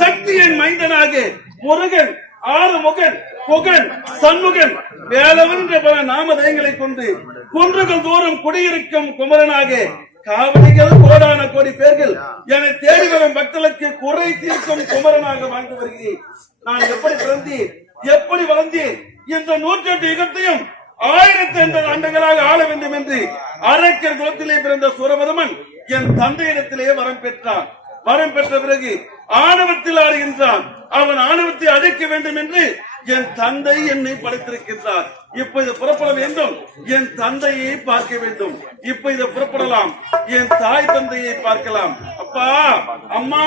சக்தியின் மைந்தனாக முருகன் ஆறுமுகன் புகன் சண்முகன் வேலவன் என்ற பல நாமதயங்களை கொண்டு குன்றுகள் தோறும் குடியிருக்கும் குமரனாக காவடிகள் கோடான கோடி பேர்கள் என தேடி வரும் பக்தர்களுக்கு குறை தீர்க்கும் குமரனாக வாழ்ந்து வருகிறேன். நான் எப்படி பிறந்தேன், எப்படி வளர்ந்தேன் என்ற 108 யுகத்தையும் 1000 ஆண்டுகளாக ஆள வேண்டும் என்று அரக்கர் குலத்திலே பிறந்த சூரபதமன் என் தந்தையிடத்திலே வரம் பெற்றான். வரம் பெற்ற பிறகு ஆணவத்தில் ஆடுகின்றான். அவன் ஆணவத்தை அழைக்க வேண்டும் என்று என் தந்தை என்னை படைத்திருக்கின்றார். இப்ப இது புறப்பட வேண்டும், என் தந்தையை பார்க்க வேண்டும். இப்ப இதை புறப்படலாம், என் தாய் தந்தையை பார்க்கலாம். அப்பா அம்மா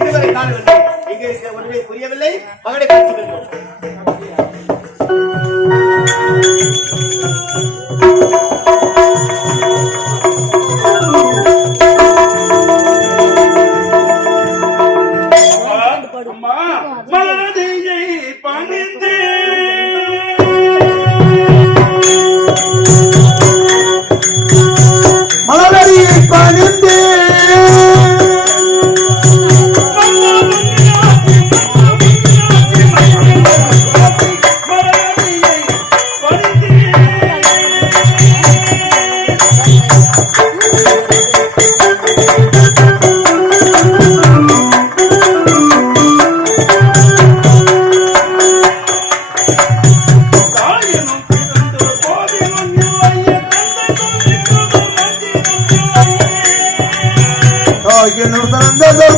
இதுவரை காணவில்லை, இங்கே ஒன்றுமே புரியவில்லை. மகனை பார்த்து வேண்டும்.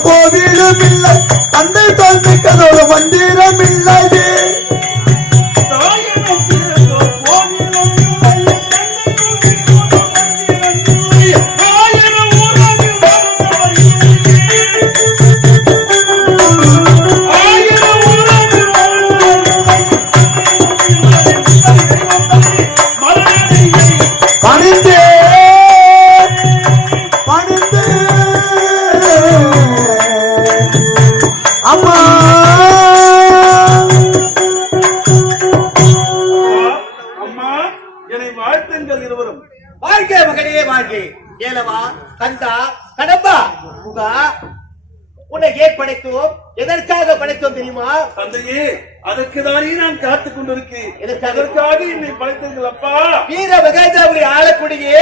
கோவிலும் இல்லை, தந்தை தோல்விக்கதோடு மந்திரம் இல்லை. எதற்காக படைத்தோம் தெரியுமா? தந்தையே, அதற்குதானே நான் காத்துக் கொண்டிருக்கிறேன். எதற்காக என்னை படைத்தீர்கள் அப்பா? வீர மகேந்திரபுரி ஆளக்கூடிய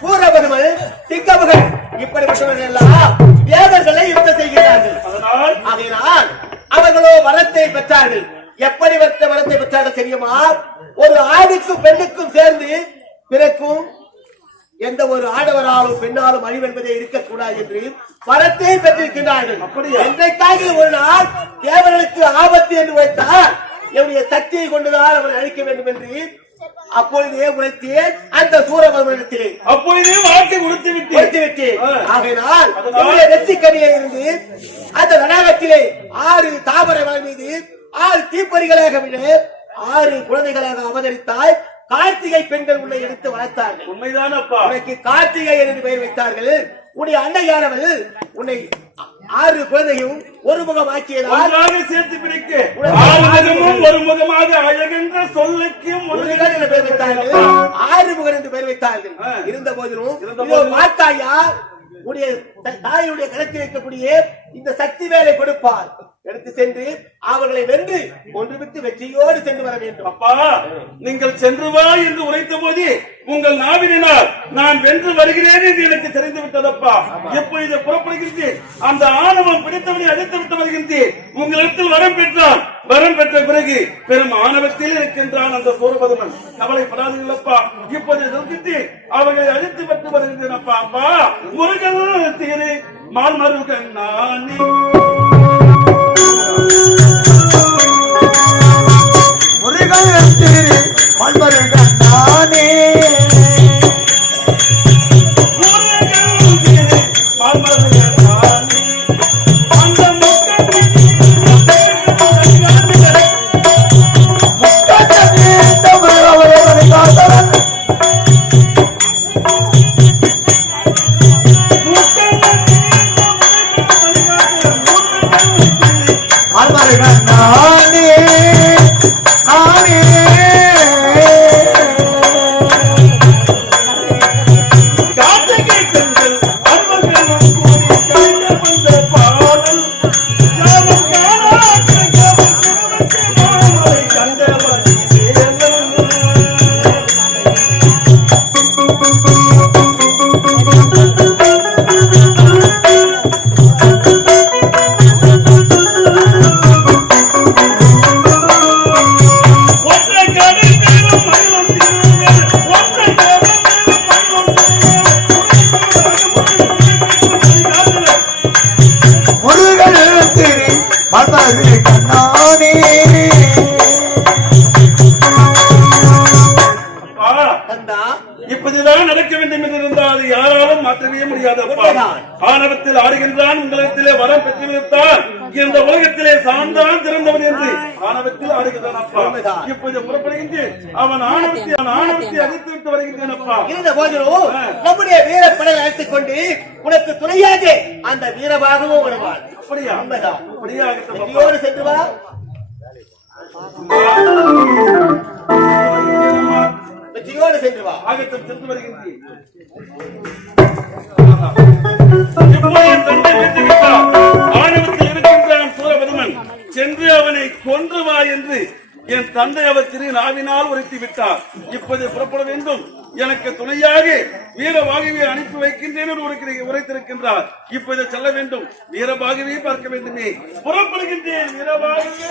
சூரபதுமன், சிங்கமகன் இப்படிப்பட்டவர்கள் எல்லாம் தேவர்களை யுத்தம் செய்கிறார்கள். அதனால் அவர்களோ வரத்தை பெற்றார்கள். எப்படி வரத்தை பெற்றார்கள் தெரியுமா? ஒரு ஆணுக்கும் பெண்ணுக்கும் சேர்ந்து பிறக்கும் எந்த ஒரு ஆடவராலும் பெண்ணாலும் அழிவு என்பதே இருக்கக்கூடாது என்று வரத்தை பெற்றிருக்கிறார்கள். என்றைக்காக ஒரு நாள் தேவர்களுக்கு ஆபத்து என்று வைத்தால் என்னுடைய சக்தியை கொண்டுதான் அவரை அழிக்க வேண்டும் என்று அப்பொழுதே உழைத்தேன். அந்த சூரபதுமனிடத்திலே அப்பொழுதே வாழ்க்கை கொடுத்து விட்டேன். ஆகையினால் நெற்றிக்கனியை இருந்து அந்த தடாகத்திலே 6 தாமரை மலர் மீது 6 தீப்பொறிகளாக விட 6 குழந்தைகளாக அவதரித்தாய். கார்த்திகை பெண்கள் உன்னை எடுத்து வளர்த்தார்கள். உண்மைதான் அப்பா. உனக்கு கார்த்திகை என்று பெயர் வைத்தார்கள். உன்னுடைய அன்னையானவள் உன்னை 6 குழந்தையும் ஒரு முகம் ஆக்கியதால் சேர்த்து பிடிக்க 6 ஒரு முகமாக அழகென்ற சொல்லுக்கு முருகன் என்று பெயர் வைத்தார்கள். 6 முகன் என்று பெயர் வைத்தார்கள். இருந்த போதிலும் மாட்டாயா உடைய தாயுடைய கணக்கில் இருக்கக்கூடிய இந்த சக்தி வேலை கொடுப்பார். எடுத்து சென்று அவர்களை வென்று ஒன்றுவிட்டு வெற்றியோடு சென்று வர வேண்டும். அப்பா, நீங்கள் சென்று வா என்று உரைத்த போது உங்கள் நாவினால் நான் வென்று வருகிறேன் என்று எனக்கு தெரிந்து விட்டதப்பா. எப்பொழுது புறப்படுகின்றேன், அந்த ஆணவம் பிடித்தவனை அழைத்து விட்டு வருகின்றேன். உங்களிடத்தில் வரம் பெற்றால் வரம் பெற்ற பிறகு பெரும் ஆணவத்தில் இருக்கின்றான் அந்த சூரபதுமன். கவலைப்படாதீங்களப்பா, இப்போது எதிர்த்து அவர்களை அழித்து பெற்று வருகின்றனப்பா. அப்பா முருகன் திரு மால்மருகன் நானே முருகன் திரு மால்மருகன் நானே இப்படிதான் நடக்க வேண்டும் என்று இருந்தால் அது யாராலும் மாற்றவே முடியாது. ஆணவத்தில் ஆடுகின்றான், உங்களிடத்திலே வரம் பெற்றுவிட்டால் இந்த உலகத்திலே சார்ந்தான் திறந்தவன் என்று ஆணவத்தில் ஆடுகின்றான். அப்பா இப்போது புறப்படுகின்றேன், அவன் ஆணவத்தை அழித்து விட்டு வருகின்றேன். அப்பா இருந்த போதிலும் நம்முடைய வீரப்படை அழைத்துக் கொண்டு உனக்கு துணையாக அந்த வீரபாகவும் வருவான். அப்படியா? அப்படியா? சென்று வா. வெற்றியோடு சென்று வா. ஆகட்டும், சென்று வருகின்றேன். ஆணவத்தில் இருக்கின்றான் சூரபதுமன். சென்று அவனை கொன்று வா என்று என் தந்தை அவர் திரு நாவினால் உரைத்து விட்டார். இப்போது புறப்பட வேண்டும். எனக்கு துணையாக வீரபாகவே அனுப்பி வைக்கின்றேன் என்று உரைத்திருக்கின்றார். இப்போது செல்ல வேண்டும். வீரபாகவே பார்க்க வேண்டுமே. புறப்படுகின்றேன். வீரபாகவே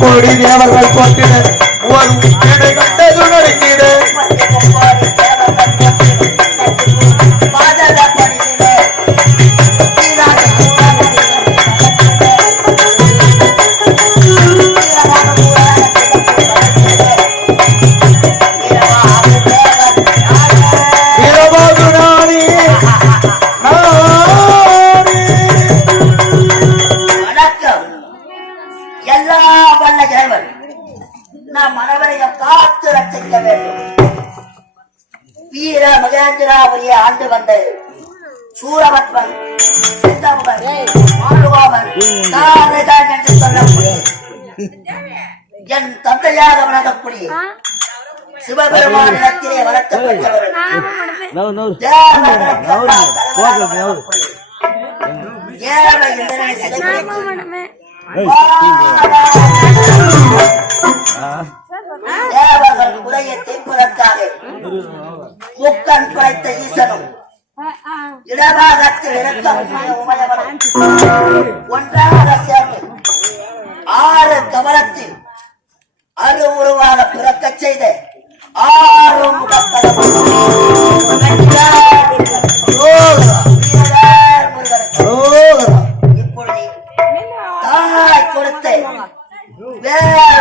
கோடி தேவர்கள் போட்டினர் ஒரு கண்டது நடுங்கிட ஆண்டு வந்த சூரபத்மன் என்று சொல்லக்கூடிய என் தந்தையாக வழங்கக்கூடிய சிவபெருமானிடத்திலே வளர்க்கப்பட்டவர் தேவர்கள் குறையை தீர்ப்பதற்காக முக்கன் குறைத்த ஈசனும் இடபாகத்தில் உமையவனும் ஒன்றாக சேர்ந்து 6 கமலத்தில் அரு உருவாக பிறக்க செய்த 6 இப்பொழுது தாய் கொடுத்த வேற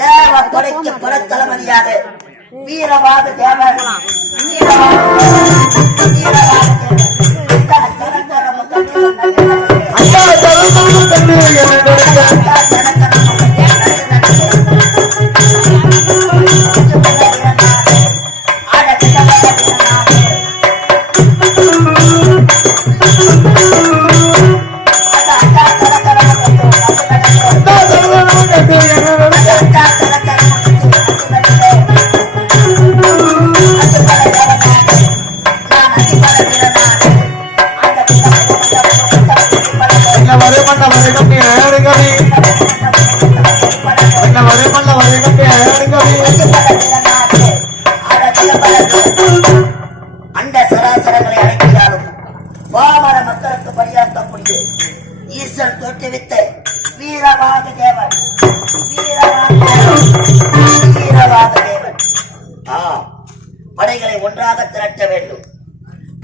தேவ படைக்கு பரத்தளபதியாக வீரவாத தேவர் ஐயா தரமான கண்ணு அண்ட சராசரங்களை அழைக்கிறாலும் பாமர மக்களுக்கு பணியாற்றக்கூடிய ஈஸ்வரன் தோற்றுவித்த வீரவாத தேவன் வீரவாத தேவன் படைகளை ஒன்றாக திரட்ட வேண்டும்.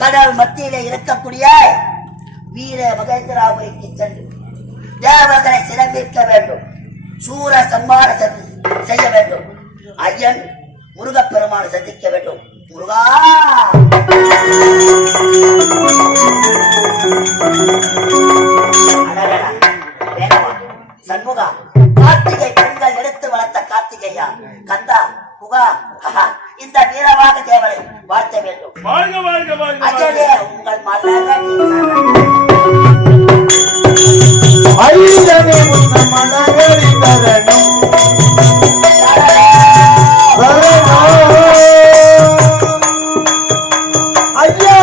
கடல் மத்தியிலே இருக்கக்கூடிய வீர மகேந்திராபுரிக்கு சென்று தேவர்களை சிறப்பிக்க வேண்டும். சூர சம்மார செய்ய வேண்டும். ஐயன் முருகப்பெருமானை சந்திக்க வேண்டும். முருகா சண்முகா கார்த்திகை பெண்கள் எடுத்து வளர்த்த கார்த்திகையா கந்தா புகா இந்த வீரவாக தேவரை வாழ்த்த வேண்டும். அஜலே உங்கள் மலரி தரணும் ஐயா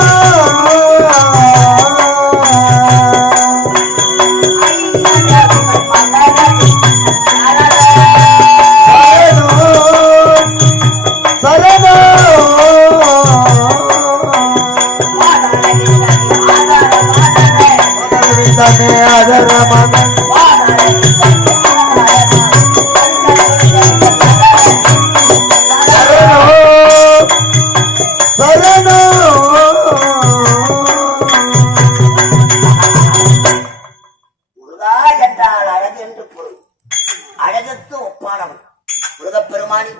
அழகுக்கு ஒப்பானவன் முருகப்பெருமானி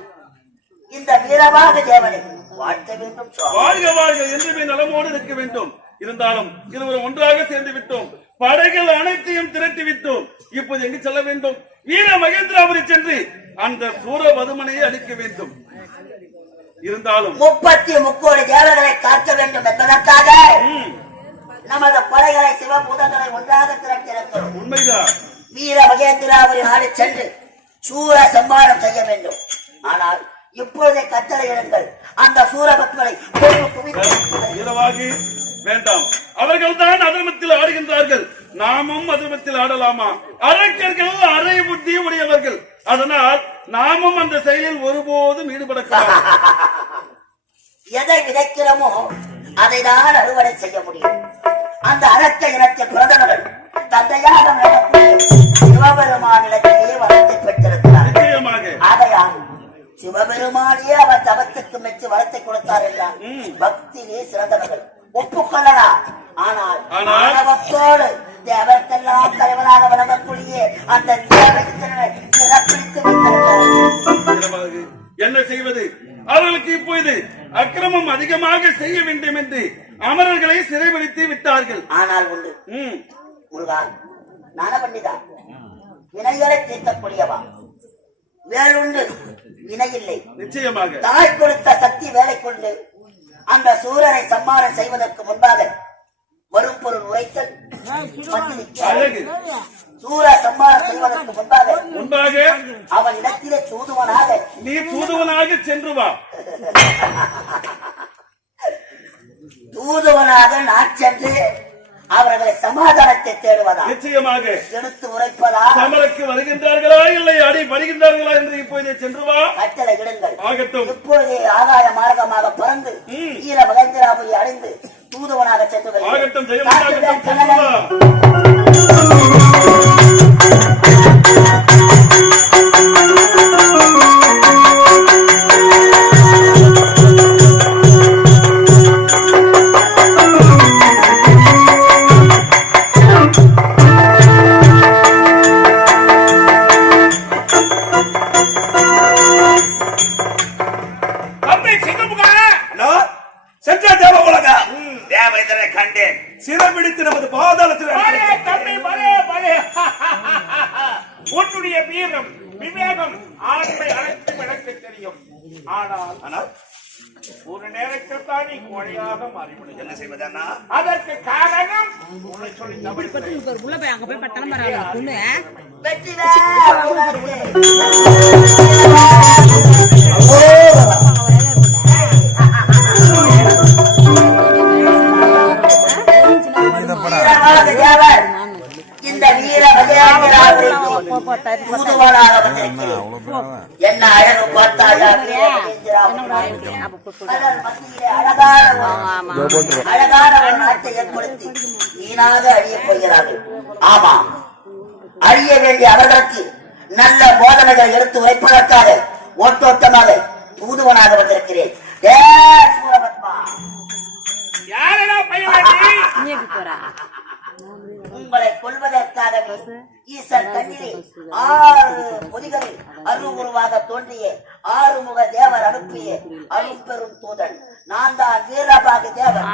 இந்த வீரவாக தேவனை வாழ்த்த வேண்டும். வாழ்க வாழ்க என்றுமே நலமோடு இருக்க வேண்டும். இருந்தாலும் இருவரும் ஒன்றாக சேர்ந்து விட்டோம். படைகள் அனைத்தையும் திரட்டி விட்டோம். இப்போது எங்கு செல்ல வேண்டும்? வீர மகேந்திராபுரி சென்று அந்த சூரபதுமனையை அழிக்க வேண்டும். இருந்தாலும் 33 தேவர்களை காக்க வேண்டும் என்பதற்காக நமது படைகளை சிவபூதங்களை ஒன்றாக திரட்டிருக்கிறோம். உண்மைதான். வீர மகேந்திராபுரி நாடு சென்று சூர சம்பாரம் செய்ய வேண்டும். ஆனால் இப்பொழுதே கட்டளை எடுங்கள். அந்த சூரபத்மனை வீரவாகி வேண்டாம். அவர்கள் தான் அதர்மத்தில் ஆடுகின்றார்கள். நாமும் அதர்மத்தில் ஆடலாமா? அரக்கர்கள் அரை புத்தி உடையவர்கள். அதனால் நாமும் அந்த செயலில் ஒருபோதும் ஈடுபடக்கூடாது. எதை விதைக்கிறோமோ அதை தான் அறுவடை செய்ய முடியும். அந்த அரக்க இனத்தை பிறந்தவர்கள் தந்தையாக சிவபெருமானிடத்திலேயே வளர்ச்சி பெற்றிருக்கிறார். ஆகையால் சிவபெருமானியே அவர் தவத்துக்கு மெச்சு வளர்ச்சி கொடுத்தார் என்றார். பக்தியிலே சிறந்தவர்கள் ஒப்புக்கொள்ளலாம். ஆனால் மாணவத்தோடு தேவர்க்கெல்லாம் தலைவராக வழங்கக்கூடிய அந்த என்ன செய்வது? அவர்களுக்கு இப்போது அக்கிரமம் அதிகமாக செய்ய வேண்டும் என்று அமரர்களை சிறைபிடித்து விட்டார்கள். ஆனால் உண்டு முருகா ஞான பண்டிதா, வினைகளை தீர்க்கக்கூடியவா, வேலுண்டு வினையில்லை. நிச்சயமாக தாய் கொடுத்த சக்தி வேலை கொண்டு அந்த சூரரை சம்மாரம் செய்வதற்கு முன்பாக வரும் பொருள் உரைத்தல் சூர சம்மாரம் செய்வதற்கு முன்பாக அவன் இடத்திலே சூதுவனாக நீ தூதுவனாக சென்று வா. தூதுவனாக நான் சென்று அவர்களை சமாதானத்தை தேடுவதா? நிச்சயமாக. எடுத்து உரைப்பதா? சமருக்கு வருகின்றார்களா இல்லை அடி வருகின்றார்களா என்று இப்போதே சென்று வா. கட்டளை விடுங்கள். ஆகட்டும். இப்பொழுதே ஆகாய மார்க்கமாக பறந்து வீர மகேந்திராபுரி அடைந்து தூதுவனாக சென்று ஆகட்டும். தெரியும். ஆனால் ஒரு நேரத்தில் தான் நீ கோழையாக மாறிவிடும். என்ன செய்வது அண்ணா? அதற்கு காரணம் உன்னை சொல்லி உள்ள போய் அங்க போய் பட்டாலும் பரவாயில்ல பொண்ணு இந்த வீர என்ன அழகு பார்த்தாயா? அழகான ஒரு நாட்டை ஏற்படுத்தி வீணாக அழியப் போகிறார்கள். ஆமா, அழிய வேண்டிய அவர்களுக்கு நல்ல போதனைகளை எடுத்து உரைப்பதற்காக ஓட்டோட்டமாக தூதுவனாக வந்திருக்கிறேன். உங்களை கொள்வதற்காகவே ஈசன் கண்ணிலே 6 பொதிகளில் அருவுருவாக தோன்றிய ஆறுமுக தேவர் அனுப்பிய அரும்பெரும் தூதன் நான் தான் வீரபாக தேவர்.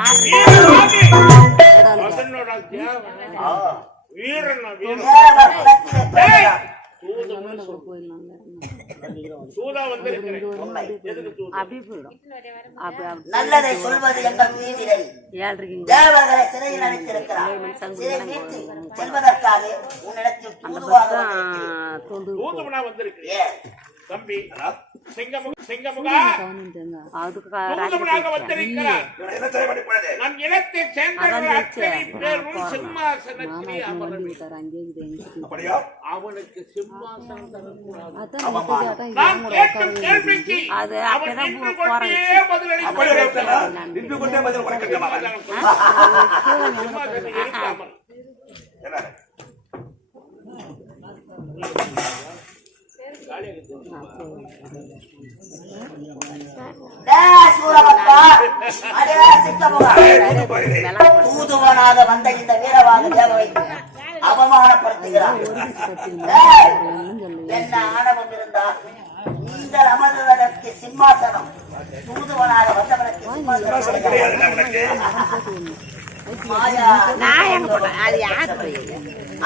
நல்லதை சொல்வது எங்கள் வீதிலை. தேவர்களை சிறையில் அடைத்திருக்கிறார். சிறை மீட்டு செல்வதற்காக உன்னிடத்தில் தூதுவாக வந்திருக்கிறேன். தம்பி நம் இனத்தை சேர்ந்தவர்கள் அத்தனை பேரும் சிம்மாசனத்திலே அவனுக்கு சிம்மாசனம் தரக்கூடாது. நாம் கேட்கும் கேள்விக்கு அவன் நின்று கொண்டே பதிலளிக்கிறான். தூதுவனாக வந்த இந்த வீரவாக தேவரை அவமானப்படுத்துகிறார். என்ன ஆணவம் இருந்தால் நீங்கள் அமர்வதற்கு சிம்மாசனம், தூதுவனாக வந்தவனுக்கு சிம்மாசனம் கிடையாது.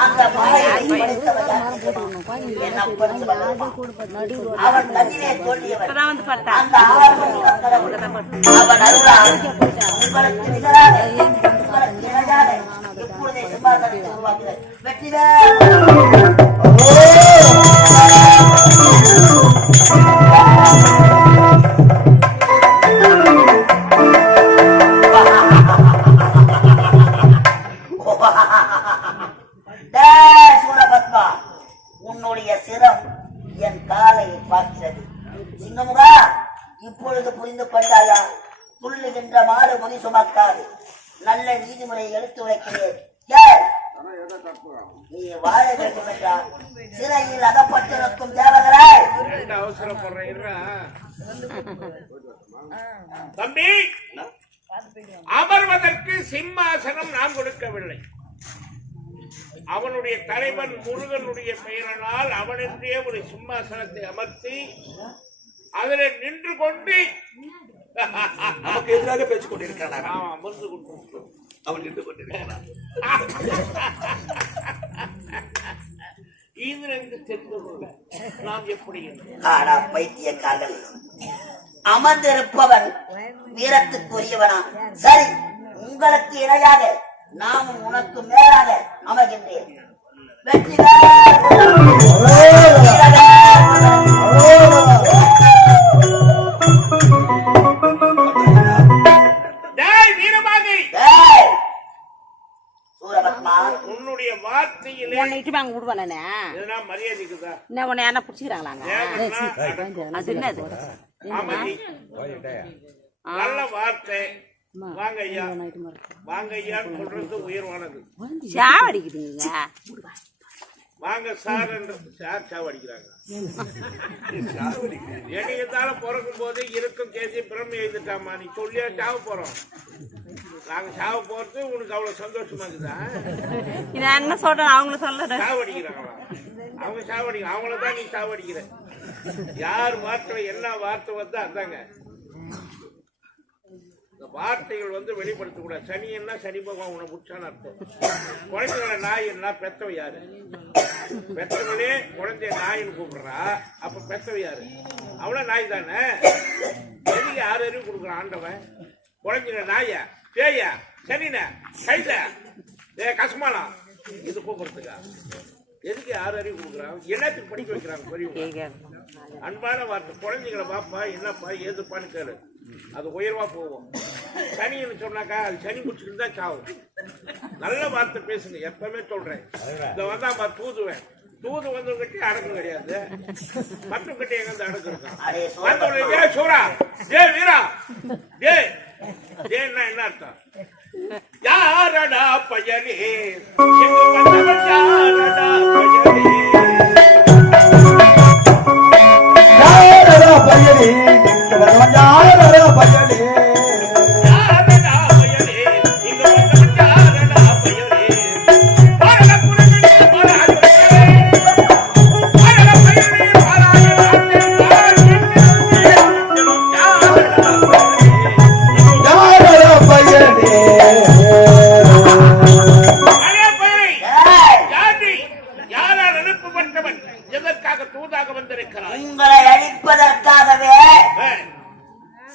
அந்த அவன் தன்னிலே தோன்றியவன். அந்த அவன் அருளால் உங்களுக்கு நிகராக உங்களுக்கு இணையாக எப்பொழுதே சிம்மாசனத்தை உருவாக்குகிறார். வெற்றிவேல் சூரபத்மா, உன்னுடைய சிரம் என் காலை பார்க்கிறது. சிங்கமுகா, இப்பொழுது புரிந்து கொண்டாயா? துள்ளுகின்ற மாடு முடி சுமக்காது. நல்ல நீதிமுறை எடுத்து உரைக்கிறேன். நீ வாழ வேண்டும் என்றால் சிறையில் அகப்பட்டிருக்கும் தேவர்களே. தம்பி, அமர்வதற்கு சிம்மாசனம் நாம் கொடுக்கவில்லை. அவனுடைய தலைவன் முருகனுடைய பெயரால் அவனென்றே ஒரு சிம்மாசனத்தை அமர்த்தி அதில் நின்று கொண்டு நமக்கு எதிராக பேசிக் கொண்டிருக்கிறான். அமர்ந்து கொண்டு அவன் நின்று கொண்டிருக்கிறான். ஈந்திரனுக்கு தெரிந்து கொள்ள நாம் எப்படி ஆனா பைத்தியக்காரர்கள், அமர்ந்திருப்பவன் வீரத்துக்குரியவனா? சரி, உங்களுக்கு இணையாக நாமும் உனக்கு மேலாக அமைகின்றேன். சூரபத்மா, உன்னுடைய வார்த்தையிலே மரியாதைக்குதா உன்னை என்ன பிடிச்சிக்கிறாங்களாங்க? அது என்னது? நல்ல வார்த்தை. வாங்க ஐயா, வாங்க ஐயான்னு சொல்றது உயர்வானது. சாவடிக்குதுங்க. வாங்க சார் என்று சார் சாவடிக்கிறாங்க. என்னைக்குத்தாலும் பிறக்கும் போது இருக்கும் தேதி பிறமை எழுதிட்டாமா, நீ சொல்லியா சாவ போறோம். நாங்க சாவ போறது உனக்கு அவ்வளவு சந்தோஷமா இருக்குதா? என்ன சொல்றேன், அவங்கள சொல்ல சாவடிக்கிறாங்களா? அவங்க சாவடிக்க, அவங்களதான் நீ சாவடிக்கிற. யார் வார்த்தை என்ன வார்த்தை வந்தா அதாங்க. வார்த்தைகள் வந்து வெளிப்படுத்தக்கூடாது. சனி என்ன சனி பகவான் உன்னை புடிச்சான்னு அர்த்தம். குழந்தைகளை நாய் என்ன பெத்தவ யாரு? பெத்தவளே குழந்தைய நாயின்னு கூப்பிடுறா, அப்ப பெத்தவ யாரு? அவ்வளவு நாய் தானே. எதுக்கு 6 அறிவு கொடுக்குறான் ஆண்டவன்? குழந்தைங்க நாயா பேயா சரிண்ண கைத கசமானா இது கூப்பிடுறதுக்கா? எதுக்கு 6 அறிவு கொடுக்குறான்? என்னத்துக்கு படிக்க வைக்கிறாங்க பெரியவங்க? அன்பான வார்த்தை. குழந்தைங்களை பாப்பா என்னப்பா ஏதுப்பான்னு கேளு, அது உயர்வா போவோம். சனின்னு சொன்னாக்கா அது சனி முடிச்சுட்டு தான் சாவும். நல்ல வார்த்தை பேசுங்க, எப்பவுமே சொல்றேன். இந்த வந்தாப்பா தூதுவேன், தூது வந்தவங்கிட்டே அடக்கம் கிடையாது, மற்றவங்கிட்ட எங்க வந்து அடக்கம் இருக்கான். ஜே சூரா, ஜே வீரா, ஜே ஜேன்னா என்ன அர்த்தம்? யாரடா பையனே யாரடா பையனே யாரடா பையனே யாரடா பையனே யாரடா பையனே இங்க வந்தவன் யாரடா பையனே பாரட புரங்கனே பாராயணே பாரட பையனே பாராயணே யாரடா பையனே உங்களை அழிப்பதற்காகவே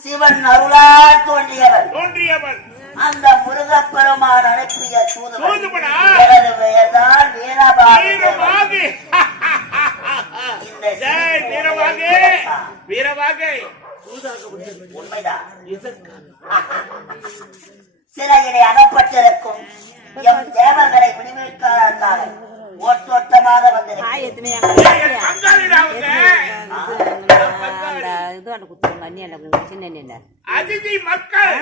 சிவன் அருளால் தோன்றியவன் அந்த முருகப்பெருமான் அனுப்பிய தூதுவன் எனது பெயர்தான் வீரபாகு. உண்மைதான். சிறையிலே அகப்பட்டிருக்கும் எம் தேவர்களை விடுவிப்பதற்காக ஓட்டோட்டமாக வந்திருக்கிறேன். அதிதி மக்கள்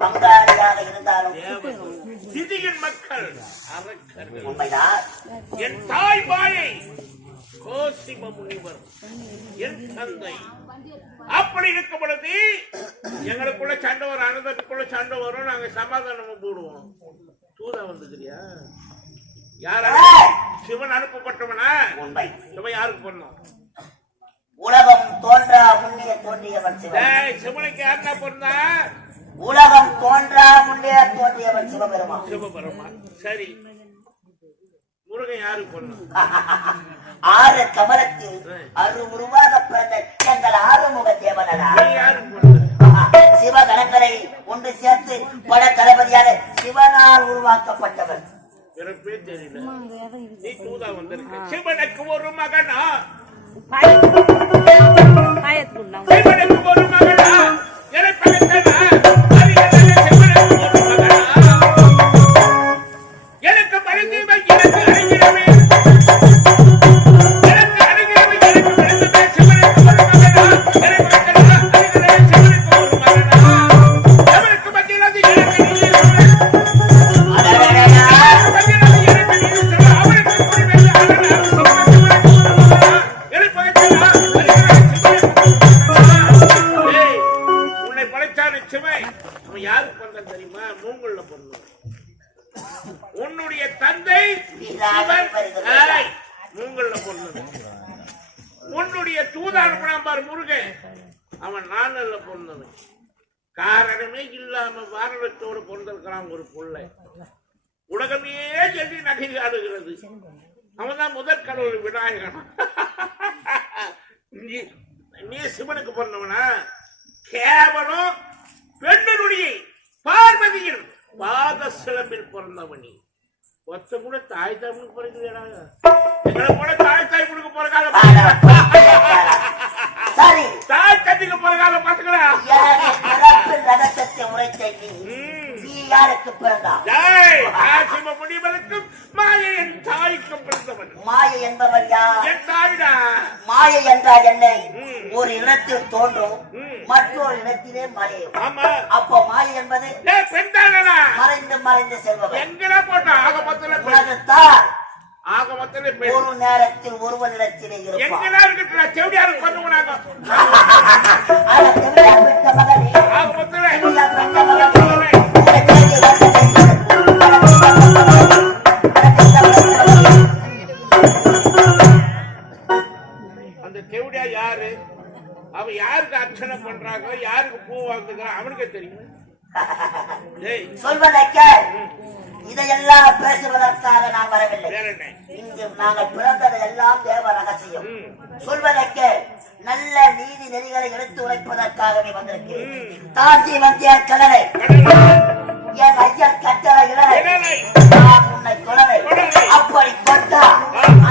பங்காளியாக இருந்தாலும் திதியின் மக்கள் உண்மைதான். என் தாய் மாயை கோசிம முனிவர் என் தந்தை. அப்படி இருக்கும் பொழுது எங்களுக்குள்ள சண்டை வரும், அனந்தத்துக்குள்ள சண்டை வரும், நாங்க சமாதானமும் போடுவோம். தூதா வந்துக்கிறியா? யார? சிவன் அனுப்பப்பட்டவனா? உண்மை. சிவன் யாருக்கு பண்ணோம்? உலகம் தோன்றா முன்னே தோன்றியவன் சிவன். சிவனுக்கு யாருன்னா பிறந்தா? உலகம் தோன்றா முன்னே தோன்றியவன் சிவபெருமான். சிவபெருமான். சரி, முருகன் யாருக்கு பண்ணோம்? 6 கமலத்தில் அருவுருவாக பிறந்த எங்கள் ஆறுமுக தேவனடா. யாருக்கு பண்ண? சிவகணங்களை ஒன்று சேர்த்து பட தளபதியாக சிவனால் உருவாக்கப்பட்டவர். பிறப்பே தெரியல, நீ தூதா வந்திருக்க. சிவனுக்கு ஒரு மகனா? சிவனுக்கு ஒரு மகனா? எனக்கு பகத்தனா? சிவனுக்கு ஒரு மகனா? எனக்கு பழிந்தவை எனக்கு அடைகிறவே, எனக்கு அடைகிறவை எனக்கு பழிந்தவை. சிவனுக்கு ஒரு மகனா? எனக்கு பகத்தனா? அடைகிறவே சிவனுக்கு ஒரு மகனா? சிவனுக்கு பத்தினது எனக்கு உன்னை படைச்சான சிவன். அவன் யாருக்கு பிறந்தான் தெரியுமா? மூங்கல்ல பிறந்தான். உன்னுடைய தந்தை சிவன் மூங்கல்ல பிறந்தது. உன்னுடைய தூதானுப்பணம் பாரு முருகன், அவன் நானல்ல பிறந்தவன். காரணமே இல்லாம வாரணத்தோடு பிறந்திருக்கிறான் ஒரு பிள்ளை. உலகமே சொல்லி நகையாடுகிறது. அவன் தான் முதற் கடவுள் விநாயகன். நீ சிவனுக்கு பிறந்தவனா? கேவலம் பெண்ணுடைய பார்வதியின் பாத சிலம்பில் பிறந்தவனி. ஒத்த கூட தாய் தாய்க்கு பிறகுடா. எங்களை போல தாய் தாய் கொடுக்க போறக்காக தாய் தந்தைக்கு பிறகால பாத்துக்கிறா. ரகசியத்தை உரைத்த நீ யாருக்கு பிறந்தான்? சிவ முனிவனுக்கும் மாயையின் தாய்க்கும் பிறந்தவன். மாயை என்பவர் யார்? என் தாய்டா. மாயை என்றால் என்ன? ஒரு இடத்தில் தோன்றும், மற்றொரு இடத்திலே மறையும். அப்போ மாயை என்பது பெண்தானா? மறைந்து மறைந்து செல்பவர். எங்கடா போட்டா? உலகத்தார் ஆகமத்திலே ஒரு நேரத்தில் ஒருவனிடத்திலே இருப்பார். எங்கடா இருக்கு? செவிடியாருக்கு பண்ணுவாங்க. செவிடியார் பெற்ற மகனே, ஆகமத்திலே செவிடியார் பெற்ற மகனே, அந்த செவிடியா யாரு? அவன் யாருக்கு அர்ச்சனை பண்றாங்க, யாருக்கு பூ வாங்குகிறான் அவனுக்கே தெரியும். சொல்வதற்க இதையெல்லாம் பேசுவதற்காக நான் வரவில்லை. வேற என்ன? இங்கு நாங்கள் பிறந்தது எல்லாம் தேவ ரகசியம். சொல்வதற்கு நல்ல நீதி நெறிகளை எடுத்து உரைப்பதற்காகவே வந்திருக்கிறேன். தாண்டி வந்திய கடலை என் ஐயன் கட்டளை இடலை நான் உன்னை தொடரை அப்படி கொண்டா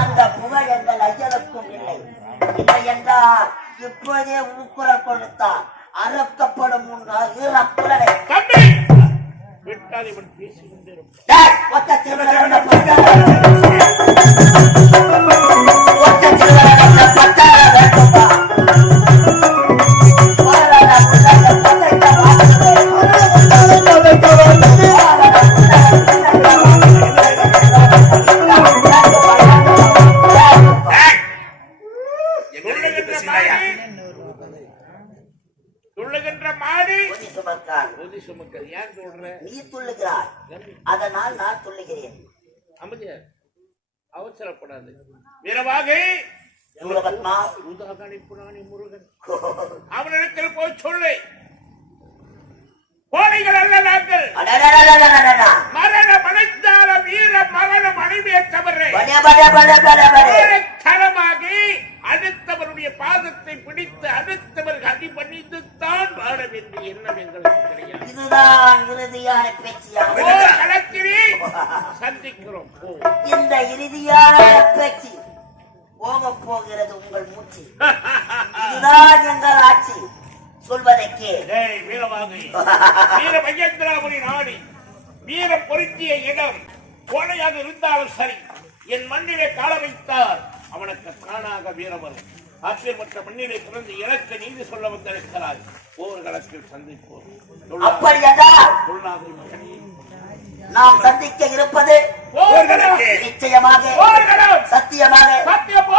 அந்த புகழ் எங்கள் ஐயனுக்கும் இல்லை. இல்லை என்றால் இப்போதே ஊக்குரல் கொடுத்தார் அறுக்கப்படும் ஈரக்குரலை ஒத்த திருமணம் துள்ளுகின்ற மாடு சுமக்காது. ஏன் சொல்ற? நீ துள்ளுகிறாய், அதனால் நான் துள்ளுகிறேன். அமைச்சர் அவசரப்படாது. வீரவாகை சூரபத்மா முருகன் அவனிடத்தில் போய் சொல்லு, கோழைகள் அல்ல நாங்கள், மரண மனைத்தால வீர மரணம் அணிமையை தவறு தரமாகி அடுத்தவருடைய பாதத்தை பிடித்து அடுத்தவர்கள் அடி பண்ணித்துத்தான் வாழ வேண்டிய எண்ணம் எங்களுக்கு கிடையாது. இதுதான் இறுதியான பேச்சியாகும். களத்திலே சந்திக்கிறோம். இந்த இறுதியான பேச்சு போக போகிறது உங்கள் மூச்சு. இதுதான் எங்கள் ஆட்சி. சொல்வதற்கே வீரவாகை வீர மகேந்திராபுரி நாடி வீர பொருத்திய இடம் கோழையாக இருந்தாலும் சரி, என் மண்ணிலே கால வைத்தார் அவனுக்கு தானாக வீரம் வரும். அப்பேற்பட்ட மண்ணிலே பிறந்து எனக்கு நீதி சொல்ல வந்திருக்கிறார். போர்களத்தில் சந்திப்போம். அப்படி என்றால் நாம் சந்திக்க இருப்பது நிச்சயமாக சத்தியமாக சத்தியம்